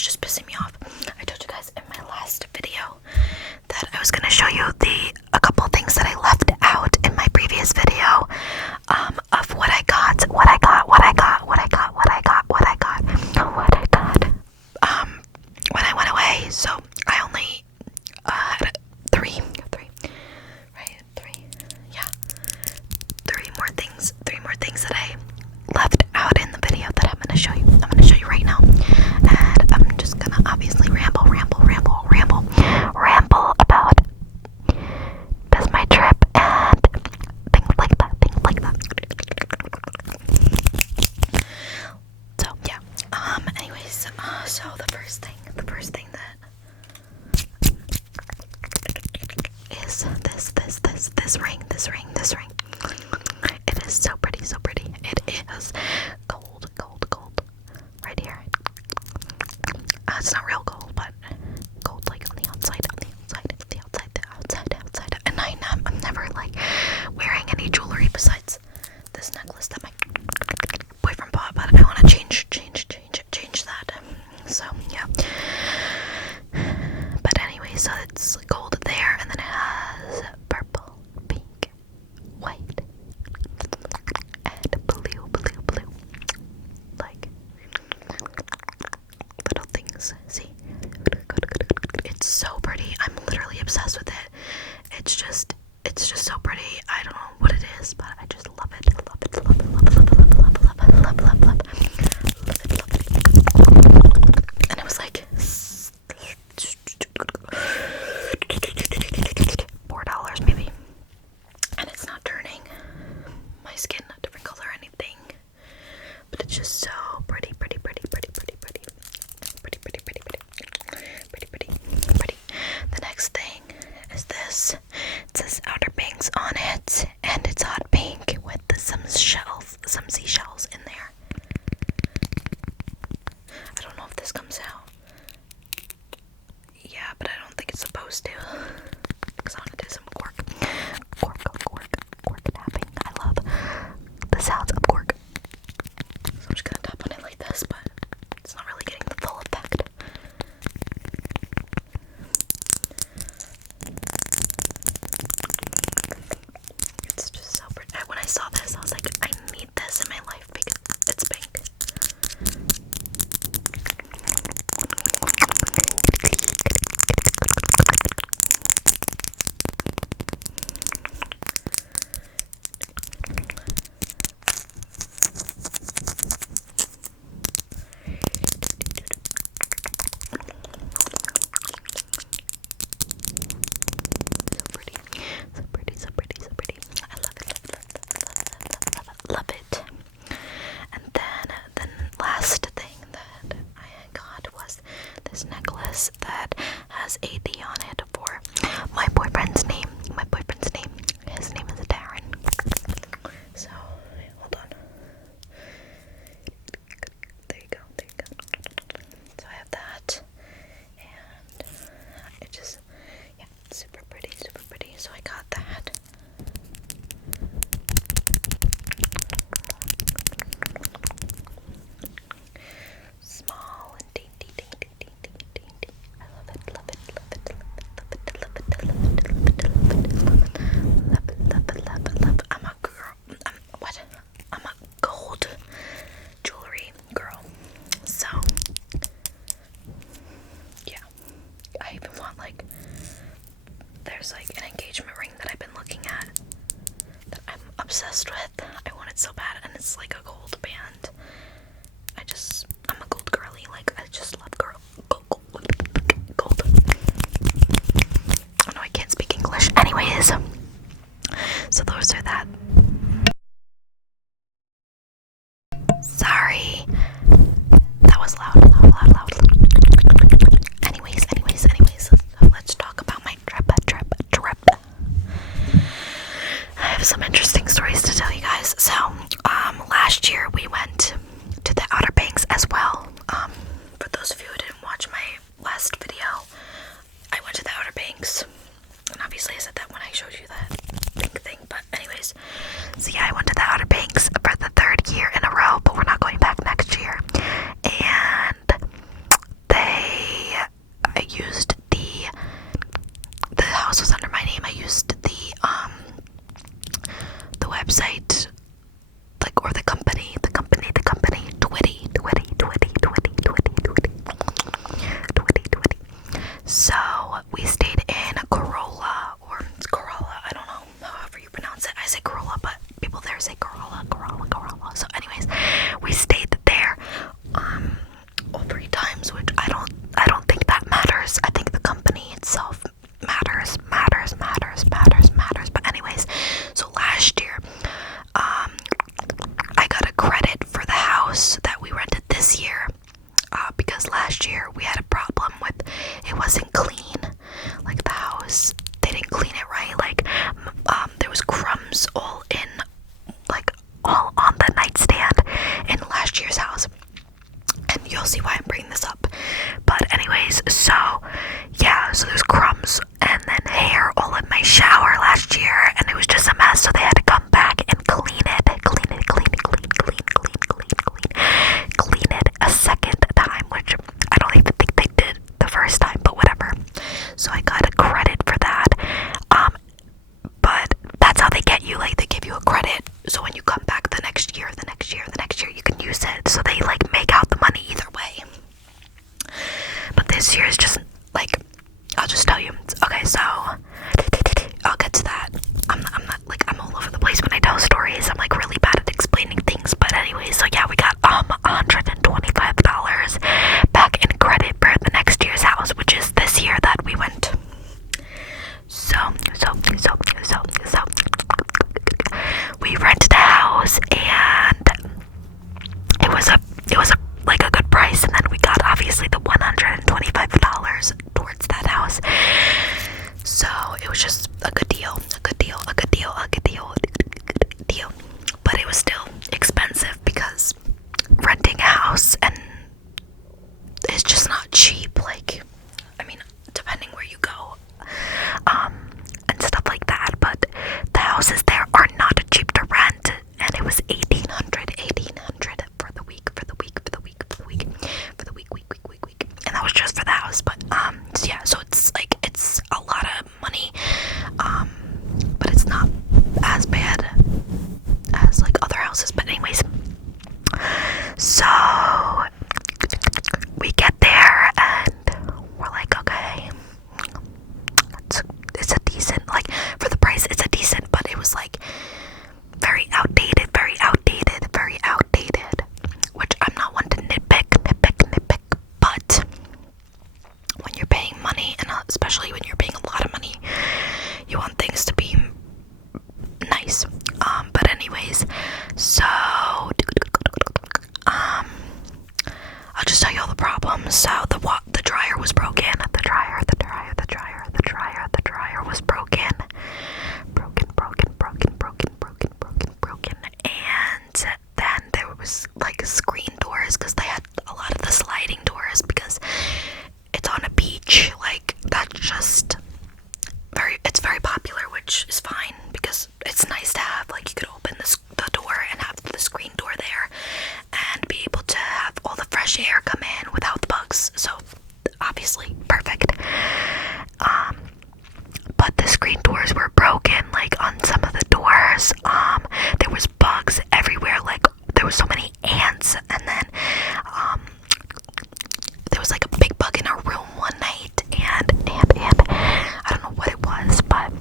was just pissing me off. I told you guys in my last video that I was gonna show you a couple things that I left out in my previous video, of what I got when I went away. So I only had three, right? Three more things that I left out in the video that I'm gonna show you. I'm gonna show you right now, and I'm just gonna obviously ramble about just my trip and things like that. So yeah. Anyways, so the first thing that is this ring. It is so pretty. It is gold right here. It's not real gold, but gold like on the outside. And I'm never like wearing any jewelry besides this necklace that my boyfriend bought, but I want to change that. So yeah. But anyway, so it's gold there, and then it has purple, pink, white, and blue, like little things. See, it's so pretty. I'm literally obsessed with it. It's just so pretty. I don't know what it is, but I just love it. And it was like $4 maybe, and it's not turning my skin a different color or anything, but it's just so pretty. The next thing is this. It says Outer Banks on it, and it's hot pink with some seashells in there. I don't know if this comes out. Yeah, but I don't think it's supposed to, because I want to do some cork tapping. I love the sounds of cork. So I'm just gonna tap on it like this, but it's not really getting the full effect. It's just so pretty. When I saw this, I was like, I need this in my life because it's pink. you'll see why I'm bringing this up. But anyways, so yeah, so there's crumbs and then hair all in my shower last year, and it was just a mess. So they had to come back and clean it a second time, which I don't even think they did the first time, but whatever. So I got a credit for that. But that's how they get you, like they give you a credit. So when you come back the next year, you can use it. So they like make out the money either way. But this year is just like, I'll just tell you. Okay, so I'll get to that. I'm not like, I'm all over the place when I tell stories. I'm like really bad at explaining things. But anyway, so yeah, we got $125 back in credit for the next year's house, which is this year that we went. So we rented a house, and it was a like a good price, and then we got obviously the $125 towards that house. So it was just a good deal. But it was still expensive because renting a house and it's just not cheap. Like, I mean, depending where you go, and stuff like that. But the houses there are not cheap to rent, and it was $1,800 for the week, and that was just for the house. But so yeah, so it's like, it's a lot of money, but it's not as bad as like other houses. But anyways, so we get there and we're like, okay, it's a decent, like for the price, it's a decent, but it was like very outdated, which I'm not one to nitpick, but when you're paying money, and especially when you're paying a lot of money, you want things to be nice. But anyways, so I'll just tell you all the problems. So the dryer was broken. The dryer was broken. And then there was like screen doors, because they had a lot of the sliding doors, because it's on a beach. Like, that's just it's very popular, which is fine because it's nice to have, like, you could open the door and have the screen door there and be able to have all the fresh air come in without the bugs. So obviously perfect. But the screen doors were broken, like on some of the doors. There was bugs everywhere, like there was so many ants, and then there was like a big bug in our room one night, and I don't know what it was, but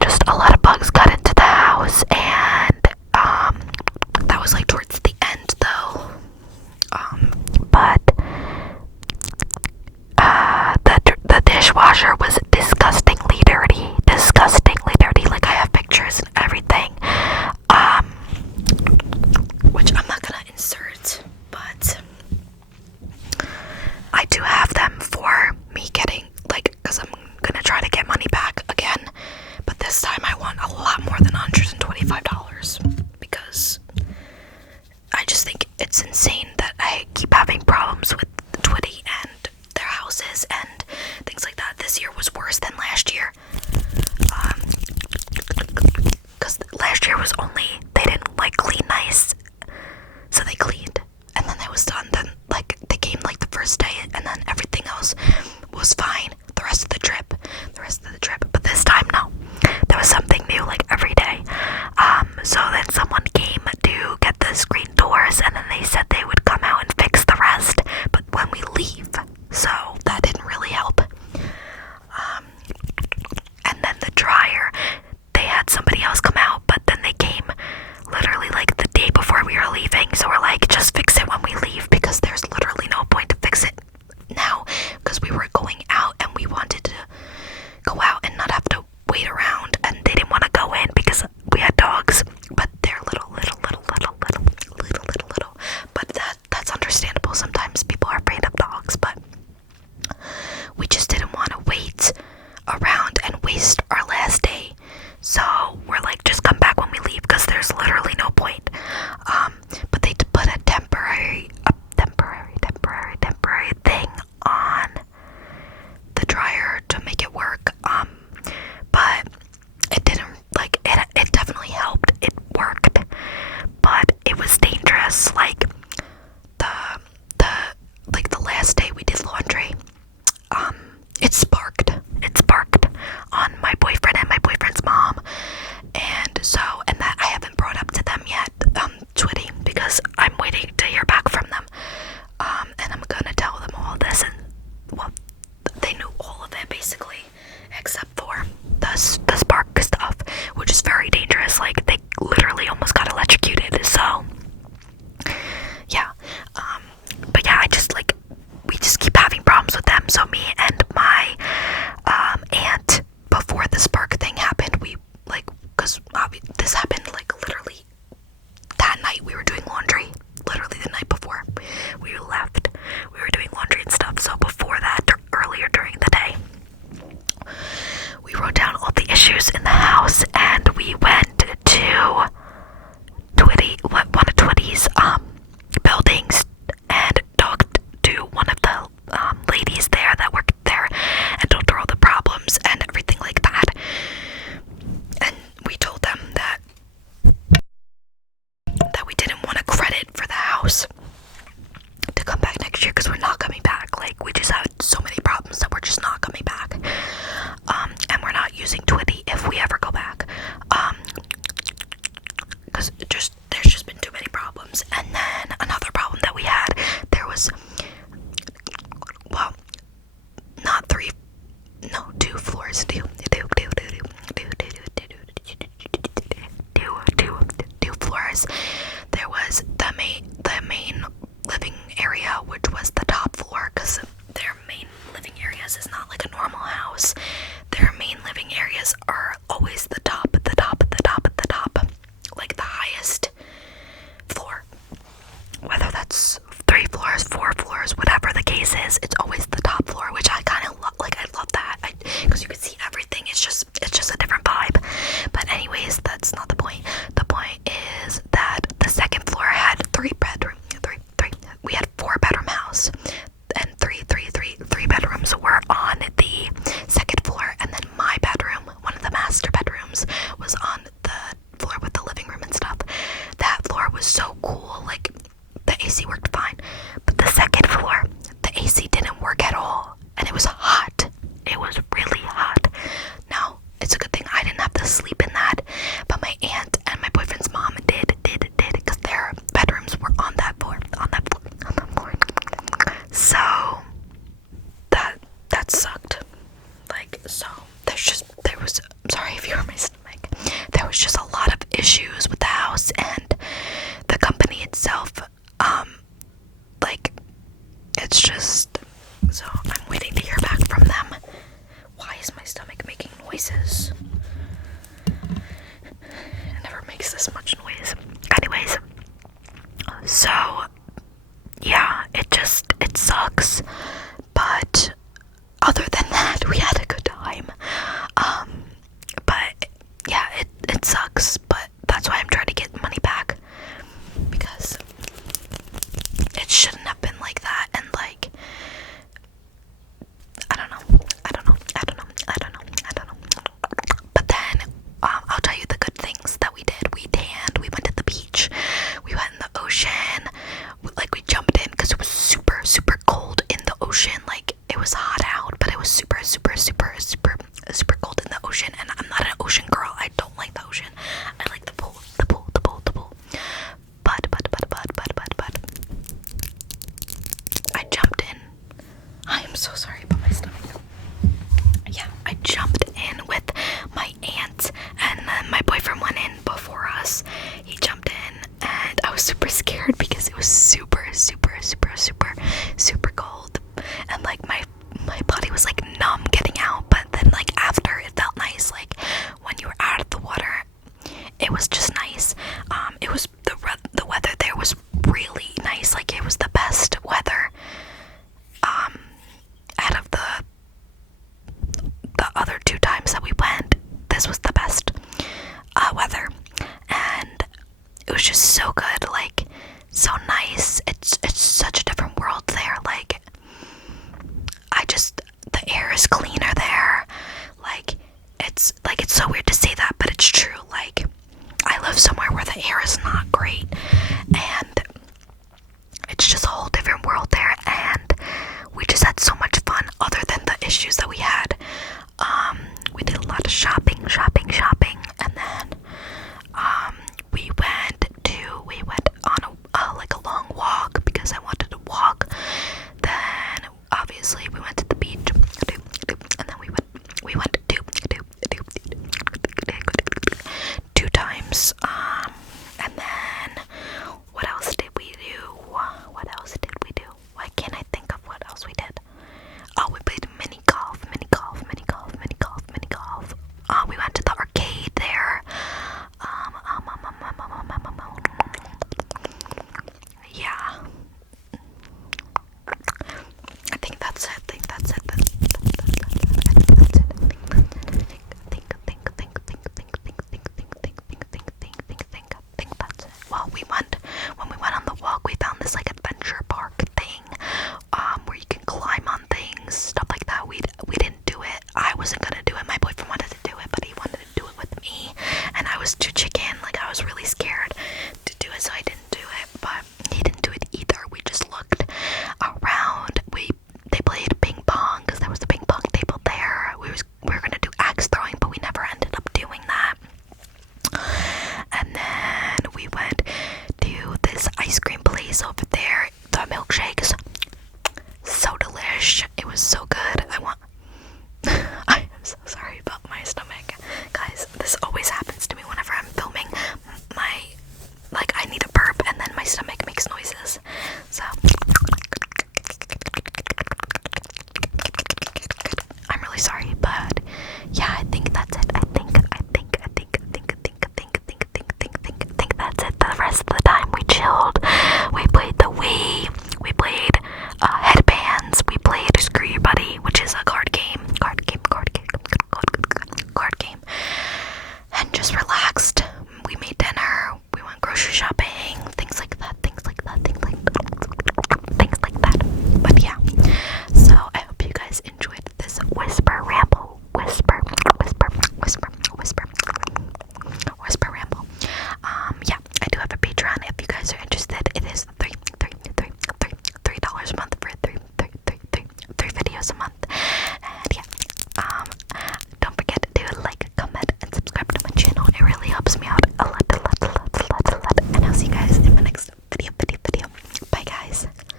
just a lot of bugs got into the house. And that was like towards the end though. But the dishwasher was disgustingly dirty, like I have pictures and everything, which I'm not gonna insert, but I do have them for me getting, like, because I'm gonna try to get money back again, but this time I want a lot more than $125, because I just think it's insane that I keep having problems with Twitty and their houses and things like that. This year was worse than last year, because last year was only, they didn't like clean nice, so they cleaned and then it was done. Then like they came like the first day, and then everything else was fine the rest of the trip. But this time, no, there was something new like every day. So then someone came to get the screen doors, and then they said they would come out and fix we left, we were doing laundry and stuff. So before that, earlier during the day, we wrote down all the issues in the house, and we went to one of Twitty's buildings and talked to one of the ladies there that worked there and told her all the problems and everything like that. And we told them that we didn't want a credit for the house to come back next year because we're not coming back. Like, we just had so many problems that we're just not coming back. And we're not using Twitty if we ever go back. Because there's just been too many problems. And then another problem that we had, there was, well, not three, no, two floors, two floors. There was the main living area, which was the top floor, because their main living areas is not like a normal house. Their main living areas are always the top, like the highest floor. Whether that's 3 floors, 4 floors, whatever the case is, it's always the top floor, which I kind of love. Like, I love that, because you can see everything. It's just a different vibe. But anyways, that's not the point. The point is that the second floor had 3 bedrooms. We had 4-bedroom house, and three bedrooms were on the second floor, and then my bedroom, one of the master bedrooms, was on the floor with the living room and stuff. That floor was so cool. Like, the AC worked fine, but the second floor, the AC didn't work at all, and it was hot. It was really hot. Now, it's a good thing I didn't have to sleep in that, but my aunt and my boyfriend's mom did, because their bedrooms were on that floor. So that sucked. Like, so there was, I'm sorry if you heard my stomach. There was just a lot of issues with the house and the company itself. Like, it's just, so I'm waiting to hear back from them. Why is my stomach making noises? It never makes this much noise. Anyways, so yeah, it sucks, but other than that, we had a good time. But yeah, it sucks, but that's why I'm trying to get money back, because it shouldn't have been like that. And like, I don't know. But then, I'll tell you the good things that we did. We tanned, we went to the beach, we went in the ocean, like, we jumped in, because it was super, super cold in the ocean. Like, it was hot out, but it was super, super, super, super, super cold in the ocean, and I'm not an ocean girl. I don't like the ocean. I like the pool. But I jumped in. I am so sorry.